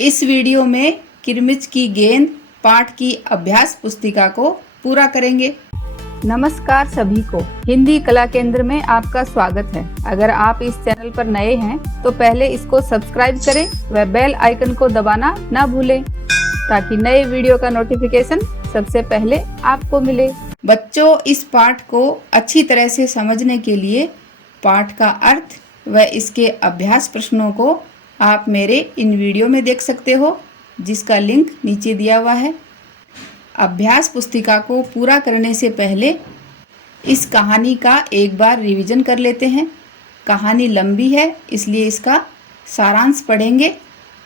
इस वीडियो में किरमिच की गेंद पाठ की अभ्यास पुस्तिका को पूरा करेंगे। नमस्कार सभी को, हिंदी कला केंद्र में आपका स्वागत है। अगर आप इस चैनल पर नए हैं तो पहले इसको सब्सक्राइब करें व बेल आइकन को दबाना ना भूलें ताकि नए वीडियो का नोटिफिकेशन सबसे पहले आपको मिले। बच्चों, इस पाठ को अच्छी तरह से समझने के लिए पाठ का अर्थ व इसके अभ्यास प्रश्नों को आप मेरे इन वीडियो में देख सकते हो, जिसका लिंक नीचे दिया हुआ है। अभ्यास पुस्तिका को पूरा करने से पहले इस कहानी का एक बार रिवीजन कर लेते हैं। कहानी लंबी है, इसलिए इसका सारांश पढ़ेंगे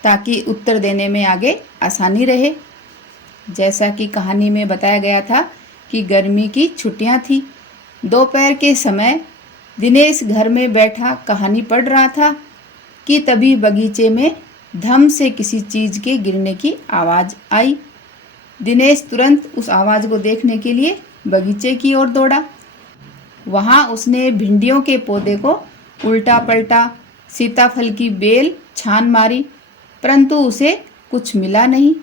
ताकि उत्तर देने में आगे आसानी रहे। जैसा कि कहानी में बताया गया था कि गर्मी की छुट्टियां थी। दोपहर के समय दिनेश घर में बैठा कहानी पढ़ रहा था कि तभी बगीचे में धम से किसी चीज़ के गिरने की आवाज़ आई। दिनेश तुरंत उस आवाज़ को देखने के लिए बगीचे की ओर दौड़ा। वहाँ उसने भिंडियों के पौधे को उल्टा पलटा, सीताफल की बेल छान मारी, परंतु उसे कुछ मिला नहीं।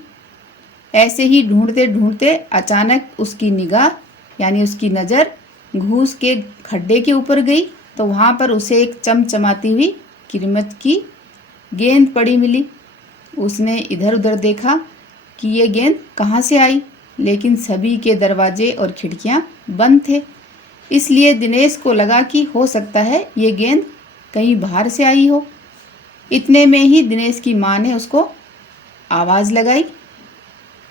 ऐसे ही ढूंढते ढूंढते अचानक उसकी निगाह यानी उसकी नज़र घूस के खड्डे के ऊपर गई तो वहाँ पर उसे एक चमचमाती हुई किरमिच की गेंद पड़ी मिली। उसने इधर उधर देखा कि ये गेंद कहाँ से आई, लेकिन सभी के दरवाजे और खिड़कियाँ बंद थे। इसलिए दिनेश को लगा कि हो सकता है ये गेंद कहीं बाहर से आई हो। इतने में ही दिनेश की माँ ने उसको आवाज़ लगाई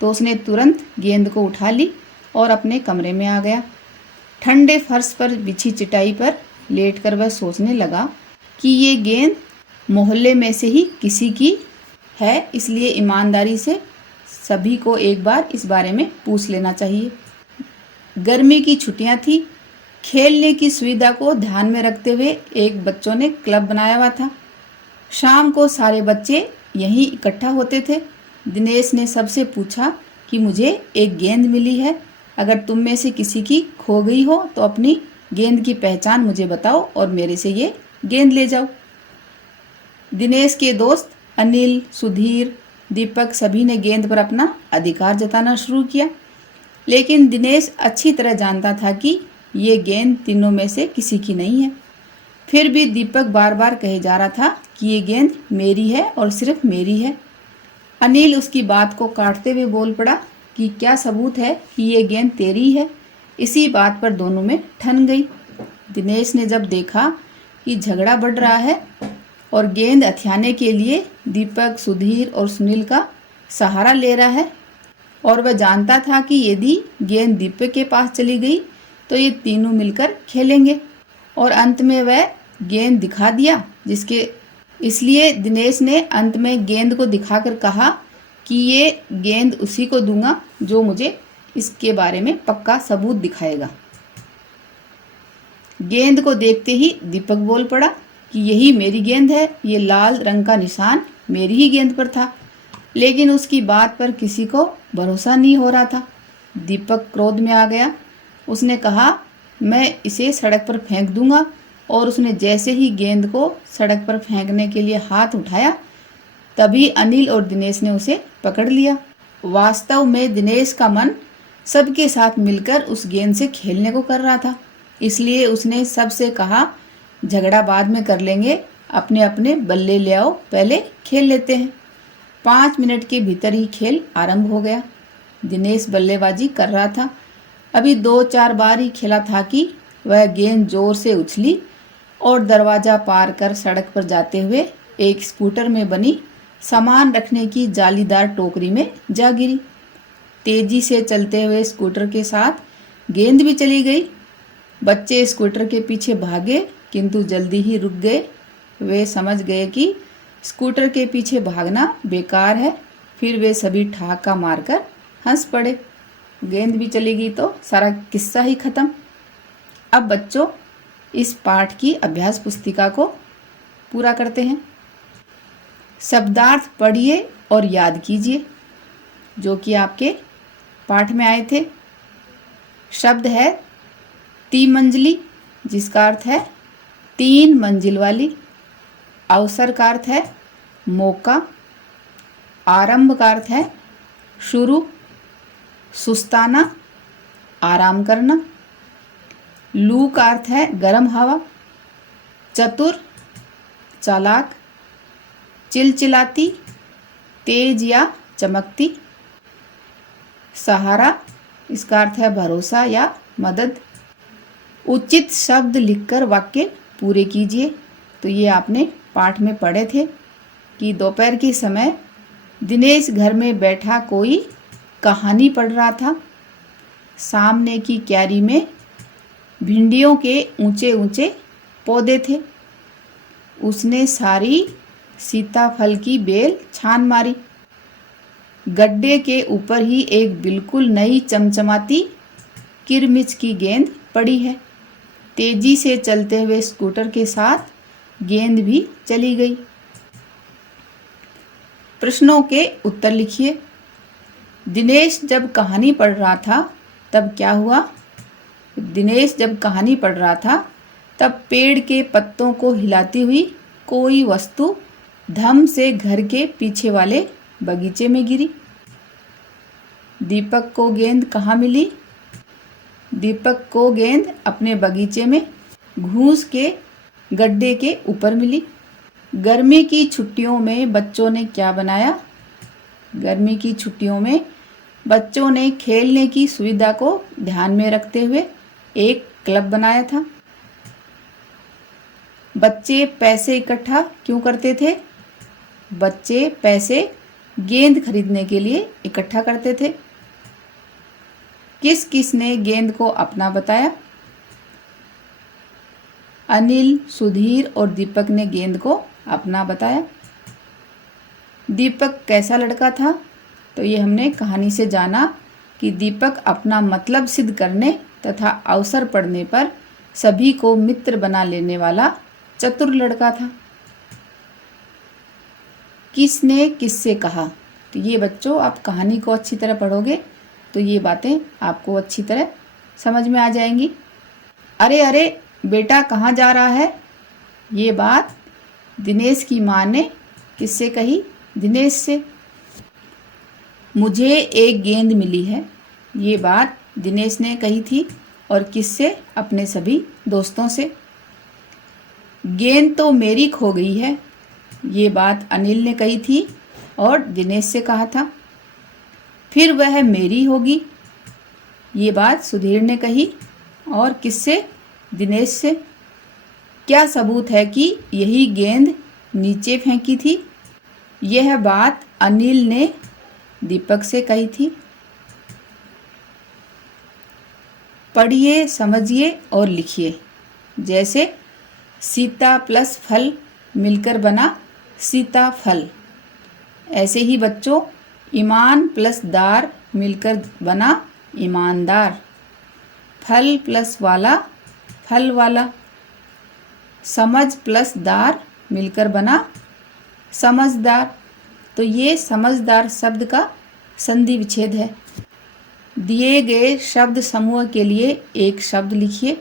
तो उसने तुरंत गेंद को उठा ली और अपने कमरे में आ गया। ठंडे फर्श पर बिछी चटाई पर लेटकर वह सोचने लगा कि ये गेंद मोहल्ले में से ही किसी की है, इसलिए ईमानदारी से सभी को एक बार इस बारे में पूछ लेना चाहिए। गर्मी की छुट्टियां थी। खेलने की सुविधा को ध्यान में रखते हुए एक बच्चों ने क्लब बनाया हुआ था। शाम को सारे बच्चे यहीं इकट्ठा होते थे। दिनेश ने सबसे पूछा कि मुझे एक गेंद मिली है, अगर तुम में से किसी की खो गई हो तो अपनी गेंद की पहचान मुझे बताओ और मेरे से ये गेंद ले जाओ। दिनेश के दोस्त अनिल, सुधीर, दीपक सभी ने गेंद पर अपना अधिकार जताना शुरू किया, लेकिन दिनेश अच्छी तरह जानता था कि ये गेंद तीनों में से किसी की नहीं है। फिर भी दीपक बार बार कहे जा रहा था कि ये गेंद मेरी है और सिर्फ मेरी है। अनिल उसकी बात को काटते हुए बोल पड़ा कि क्या सबूत है कि ये गेंद तेरी है। इसी बात पर दोनों में ठन गई। दिनेश ने जब देखा कि झगड़ा बढ़ रहा है और गेंद हथियाने के लिए दीपक, सुधीर और सुनील का सहारा ले रहा है और वह जानता था कि यदि गेंद दीपक के पास चली गई तो ये तीनों मिलकर खेलेंगे और अंत में वह गेंद दिखा दिया इसलिए दिनेश ने अंत में गेंद को दिखाकर कहा कि ये गेंद उसी को दूंगा जो मुझे इसके बारे में पक्का सबूत दिखाएगा। गेंद को देखते ही दीपक बोल पड़ा कि यही मेरी गेंद है, ये लाल रंग का निशान मेरी ही गेंद पर था, लेकिन उसकी बात पर किसी को भरोसा नहीं हो रहा था। दीपक क्रोध में आ गया। उसने कहा मैं इसे सड़क पर फेंक दूंगा और उसने जैसे ही गेंद को सड़क पर फेंकने के लिए हाथ उठाया तभी अनिल और दिनेश ने उसे पकड़ लिया। वास्तव में दिनेश का मन सबके साथ मिलकर उस गेंद से खेलने को कर रहा था, इसलिए उसने सबसे कहा झगड़ा बाद में कर लेंगे, अपने अपने बल्ले ले आओ, पहले खेल लेते हैं। 5 मिनट के भीतर ही खेल आरंभ हो गया। दिनेश बल्लेबाजी कर रहा था। अभी 2-4 बार ही खेला था कि वह गेंद जोर से उछली और दरवाज़ा पार कर सड़क पर जाते हुए एक स्कूटर में बनी सामान रखने की जालीदार टोकरी में जा गिरी। तेजी से चलते हुए स्कूटर के साथ गेंद भी चली गई। बच्चे स्कूटर के पीछे भागे किंतु जल्दी ही रुक गए। वे समझ गए कि स्कूटर के पीछे भागना बेकार है। फिर वे सभी ठहाका मारकर हंस पड़े। गेंद भी चली गई तो सारा किस्सा ही खत्म। अब बच्चों, इस पाठ की अभ्यास पुस्तिका को पूरा करते हैं। शब्दार्थ पढ़िए और याद कीजिए जो कि आपके पाठ में आए थे। शब्द है तिमंजली, जिसका अर्थ है 3 मंजिल वाली। अवसर का अर्थ है मौका। आरंभ का अर्थ है शुरू, सुस्ताना, आराम करना। लू का अर्थ है गर्म हवा। चतुर, चालाक। चिलचिलाती, तेज या चमकती। सहारा, इसका अर्थ है भरोसा या मदद। उचित शब्द लिखकर वाक्य पूरे कीजिए। तो ये आपने पाठ में पढ़े थे कि दोपहर के समय दिनेश घर में बैठा कोई कहानी पढ़ रहा था। सामने की क्यारी में भिंडियों के ऊंचे ऊंचे पौधे थे। उसने सारी सीताफल की बेल छान मारी। गड्ढे के ऊपर ही एक बिल्कुल नई चमचमाती किरमिच की गेंद पड़ी है। तेजी से चलते हुए स्कूटर के साथ गेंद भी चली गई। प्रश्नों के उत्तर लिखिए। दिनेश जब कहानी पढ़ रहा था तब क्या हुआ? दिनेश जब कहानी पढ़ रहा था तब पेड़ के पत्तों को हिलाती हुई कोई वस्तु धम से घर के पीछे वाले बगीचे में गिरी। दीपक को गेंद कहाँ मिली? दीपक को गेंद अपने बगीचे में घूस के गड्ढे के ऊपर मिली। गर्मी की छुट्टियों में बच्चों ने क्या बनाया? गर्मी की छुट्टियों में बच्चों ने खेलने की सुविधा को ध्यान में रखते हुए एक क्लब बनाया था। बच्चे पैसे इकट्ठा क्यों करते थे? बच्चे पैसे गेंद खरीदने के लिए इकट्ठा करते थे। किस किस ने गेंद को अपना बताया? अनिल, सुधीर और दीपक ने गेंद को अपना बताया। दीपक कैसा लड़का था? तो ये हमने कहानी से जाना कि दीपक अपना मतलब सिद्ध करने तथा अवसर पड़ने पर सभी को मित्र बना लेने वाला चतुर लड़का था। किसने किससे कहा? तो ये बच्चों आप कहानी को अच्छी तरह पढ़ोगे तो ये बातें आपको अच्छी तरह समझ में आ जाएंगी। अरे अरे बेटा कहाँ जा रहा है? ये बात दिनेश की माँ ने किससे कही? दिनेश से। मुझे एक गेंद मिली है, ये बात दिनेश ने कही थी और किससे? अपने सभी दोस्तों से। गेंद तो मेरी खो गई है, ये बात अनिल ने कही थी और दिनेश से कहा था। फिर वह मेरी होगी, ये बात सुधीर ने कही और किससे? दिनेश से। क्या सबूत है कि यही गेंद नीचे फेंकी थी? यह बात अनिल ने दीपक से कही थी। पढ़िए, समझिए और लिखिए। जैसे सीता प्लस फल मिलकर बना सीताफल। ऐसे ही बच्चों ईमान प्लस दार मिलकर बना ईमानदार। फल प्लस वाला फल वाला। समझ प्लस दार मिलकर बना समझदार। तो ये समझदार शब्द का संधि विच्छेद है। दिए गए शब्द समूह के लिए एक शब्द लिखिए।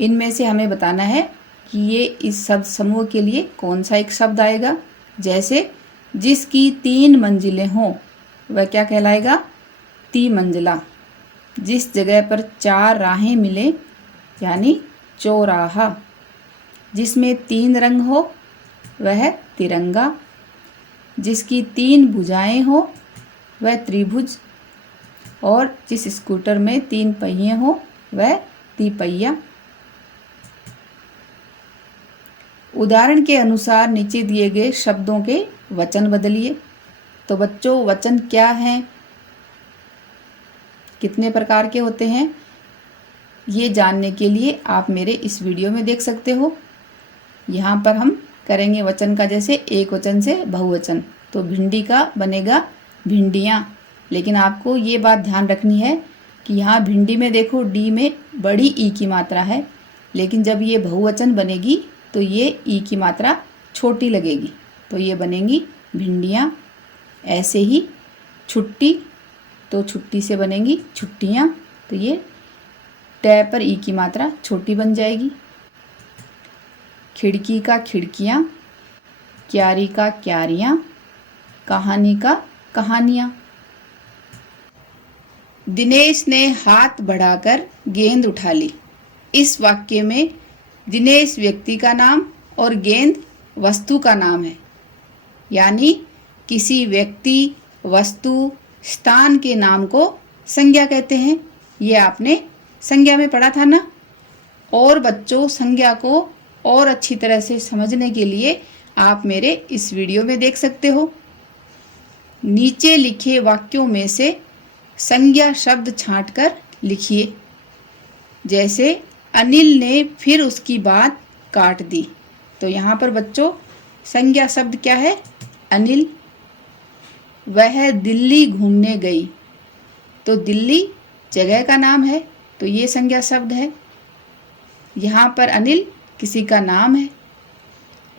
इनमें से हमें बताना है कि ये इस शब्द समूह के लिए कौन सा एक शब्द आएगा। जैसे जिसकी 3 मंजिलें हों वह क्या कहलाएगा? तिमंजिला। जिस जगह पर 4 राहें मिले यानी चौराहा। जिसमें 3 रंग हो वह तिरंगा। जिसकी 3 भुजाएं हो वह त्रिभुज। और जिस स्कूटर में 3 पहिए हो वह तिपहिया। उदाहरण के अनुसार नीचे दिए गए शब्दों के वचन बदलिए। तो बच्चों वचन क्या हैं, कितने प्रकार के होते हैं, ये जानने के लिए आप मेरे इस वीडियो में देख सकते हो। यहाँ पर हम करेंगे वचन का, जैसे एक वचन से बहुवचन। तो भिंडी का बनेगा भिंडियाँ। लेकिन आपको ये बात ध्यान रखनी है कि यहाँ भिंडी में देखो डी में बड़ी ई की मात्रा है, लेकिन जब ये बहुवचन बनेगी तो ये ई की मात्रा छोटी लगेगी, तो ये बनेंगी भिंडियाँ। ऐसे ही छुट्टी, तो छुट्टी से बनेंगी छुट्टियाँ, तो ये टै पर ई की मात्रा छोटी बन जाएगी। खिड़की का खिड़कियाँ, क्यारी का क्यारियाँ, कहानी का कहानियाँ। दिनेश ने हाथ बढ़ाकर गेंद उठा ली। इस वाक्य में दिनेश व्यक्ति का नाम और गेंद वस्तु का नाम है, यानी किसी व्यक्ति, वस्तु, स्थान के नाम को संज्ञा कहते हैं। ये आपने संज्ञा में पढ़ा था ना। और बच्चों, संज्ञा को और अच्छी तरह से समझने के लिए आप मेरे इस वीडियो में देख सकते हो। नीचे लिखे वाक्यों में से संज्ञा शब्द छांटकर लिखिए। जैसे अनिल ने फिर उसकी बात काट दी। तो यहाँ पर बच्चों संज्ञा शब्द क्या है? अनिल। वह दिल्ली घूमने गई। तो दिल्ली जगह का नाम है, तो ये संज्ञा शब्द है। यहाँ पर अनिल किसी का नाम है।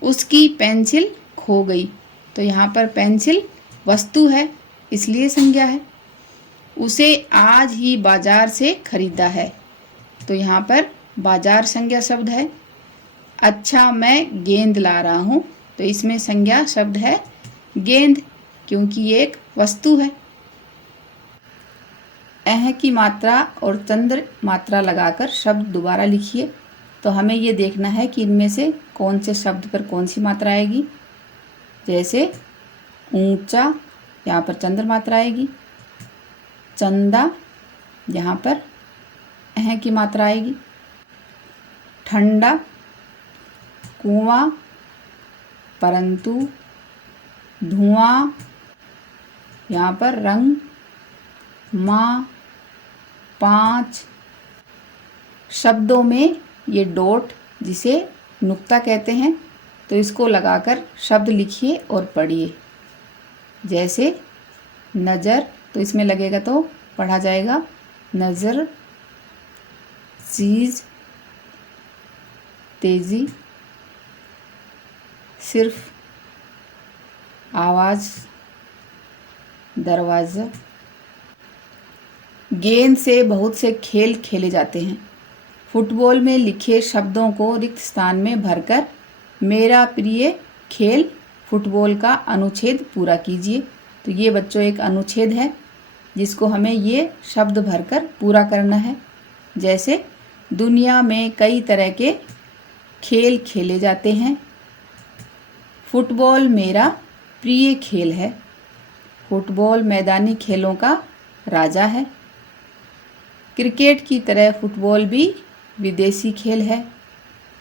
उसकी पेंसिल खो गई। तो यहाँ पर पेंसिल वस्तु है, इसलिए संज्ञा है। उसे आज ही बाजार से खरीदा है। तो यहाँ पर बाजार संज्ञा शब्द है। अच्छा, मैं गेंद ला रहा हूँ। तो इसमें संज्ञा शब्द है गेंद, क्योंकि ये एक वस्तु है। अह की मात्रा और चंद्र मात्रा लगाकर शब्द दोबारा लिखिए। तो हमें ये देखना है कि इनमें से कौन से शब्द पर कौन सी मात्रा आएगी। जैसे ऊंचा, यहाँ पर चंद्र मात्रा आएगी। चंदा, यहाँ पर अह की मात्रा आएगी। ठंडा, कुआं, परंतु, धुआं, यहाँ पर रंग, माँ, 5। शब्दों में ये डॉट, जिसे नुक्ता कहते हैं, तो इसको लगाकर शब्द लिखिए और पढ़िए। जैसे नज़र, तो इसमें लगेगा तो पढ़ा जाएगा नज़र। चीज़, तेज़ी। सिर्फ, आवाज़, दरवाज़ा। गेंद से बहुत से खेल खेले जाते हैं। फुटबॉल में लिखे शब्दों को रिक्त स्थान में भरकर मेरा प्रिय खेल फुटबॉल का अनुच्छेद पूरा कीजिए। तो ये बच्चों एक अनुच्छेद है, जिसको हमें ये शब्द भरकर पूरा करना है। जैसे दुनिया में कई तरह के खेल खेले जाते हैं। फुटबॉल मेरा प्रिय खेल है। फुटबॉल मैदानी खेलों का राजा है। क्रिकेट की तरह फुटबॉल भी विदेशी खेल है।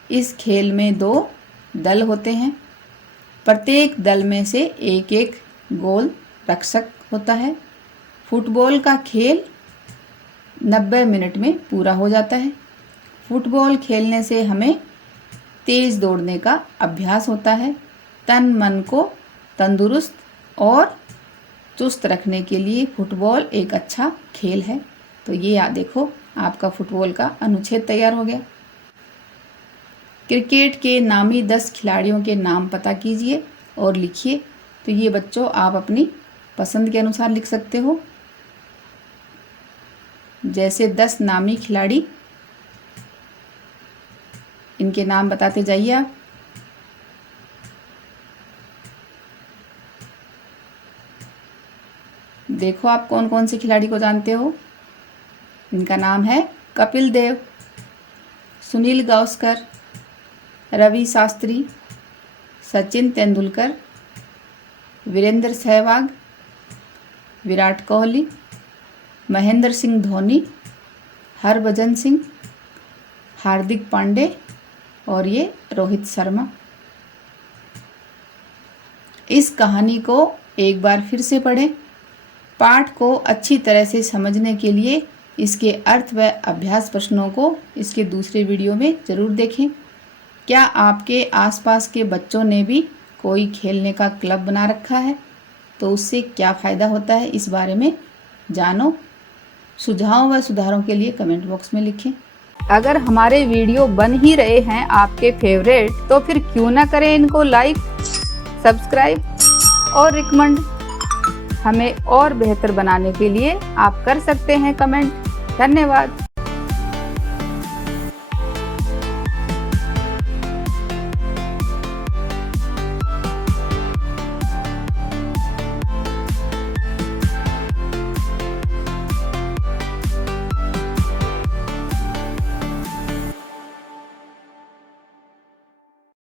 इस खेल में 2 दल होते हैं। प्रत्येक दल में से एक एक गोल रक्षक होता है। फुटबॉल का खेल 90 मिनट में पूरा हो जाता है। फुटबॉल खेलने से हमें तेज दौड़ने का अभ्यास होता है। तन मन को तंदुरुस्त और चुस्त रखने के लिए फुटबॉल एक अच्छा खेल है। तो ये देखो, आपका फुटबॉल का अनुच्छेद तैयार हो गया। क्रिकेट के नामी 10 खिलाड़ियों के नाम पता कीजिए और लिखिए। तो ये बच्चों आप अपनी पसंद के अनुसार लिख सकते हो। जैसे 10 नामी खिलाड़ी, इनके नाम बताते जाइए आप। देखो आप कौन कौन से खिलाड़ी को जानते हो। इनका नाम है कपिल देव, सुनील गावस्कर, रवि शास्त्री, सचिन तेंदुलकर, वीरेंद्र सहवाग, विराट कोहली, महेंद्र सिंह धोनी, हरभजन सिंह, हार्दिक पांडे और ये रोहित शर्मा। इस कहानी को एक बार फिर से पढ़ें। पाठ को अच्छी तरह से समझने के लिए इसके अर्थ व अभ्यास प्रश्नों को इसके दूसरे वीडियो में ज़रूर देखें। क्या आपके आसपास के बच्चों ने भी कोई खेलने का क्लब बना रखा है? तो उससे क्या फ़ायदा होता है, इस बारे में जानो। सुझाव व सुधारों के लिए कमेंट बॉक्स में लिखें। अगर हमारे वीडियो बन ही रहे हैं आपके फेवरेट, तो फिर क्यों ना करें इनको लाइक, सब्सक्राइब और रिकमेंड। हमें और बेहतर बनाने के लिए आप कर सकते हैं कमेंट। धन्यवाद।